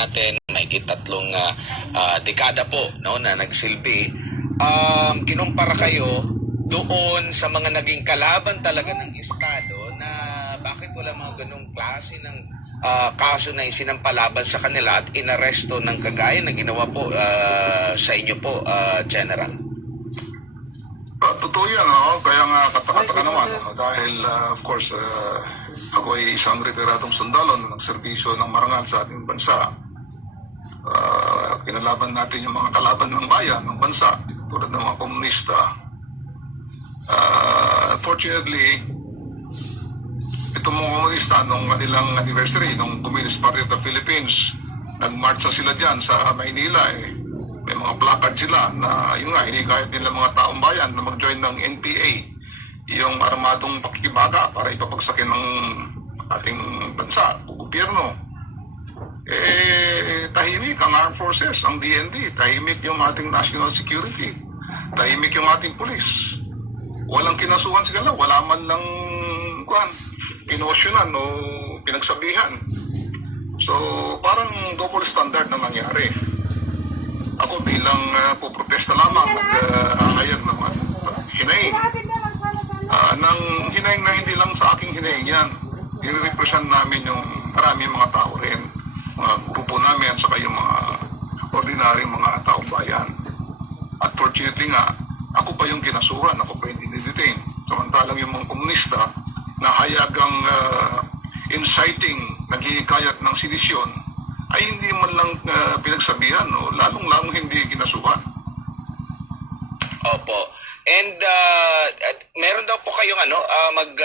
natin, may 3 dekada po, no, na nagsilbi. Kinumpara kayo doon sa mga naging kalaban talaga ng Estado na bakit wala mga ganong klase ng kaso na isinampalaban sa kanila at inaresto ng kagaya na ginawa po sa inyo po, General? Totoo yan, no? Kaya nga katakataka naman. Dahil, of course, ako ay isang retiradong sundalo na nagserbisyo ng marangal sa ating bansa. Kinalaban natin yung mga kalaban ng bayan, ng bansa, tulad ng mga komunista. Fortunately, itong mga komunista, nung kanilang anniversary, nung Communist Party of the Philippines, nagmarcha sila dyan sa Maynila. May mga placard sila na yun nga, hinikayat nila mga taong bayan na mag-join ng NPA, yung armadong pakikibaga para ipapagsakin ng ating bansa, o gobyerno. Tahimik ang armed forces, ang DND, tahimik yung ating national security, tahimik yung ating police. Walang kinasuhan sila, wala man lang kinosyonan o pinagsabihan. So, parang double standard na nangyari. Ako bilang puprotesta lamang at ahayag naman hinaing. Nang hinaing na hindi lang sa aking hinaing yan. I-represent namin yung maraming mga tao rin. Mga grupo namin at saka yung mga ordinaryong mga taong bayan. At fortunately nga, ako pa yung kinasuhan, ako pa yung dinidetain. Samantalang yung mga komunista na hayagang inciting, naghihikayat ng sedisyon, ay hindi man lang pinagsabihan, no? Lalong-lalong hindi kinasuhan. Opo. And meron daw po kayong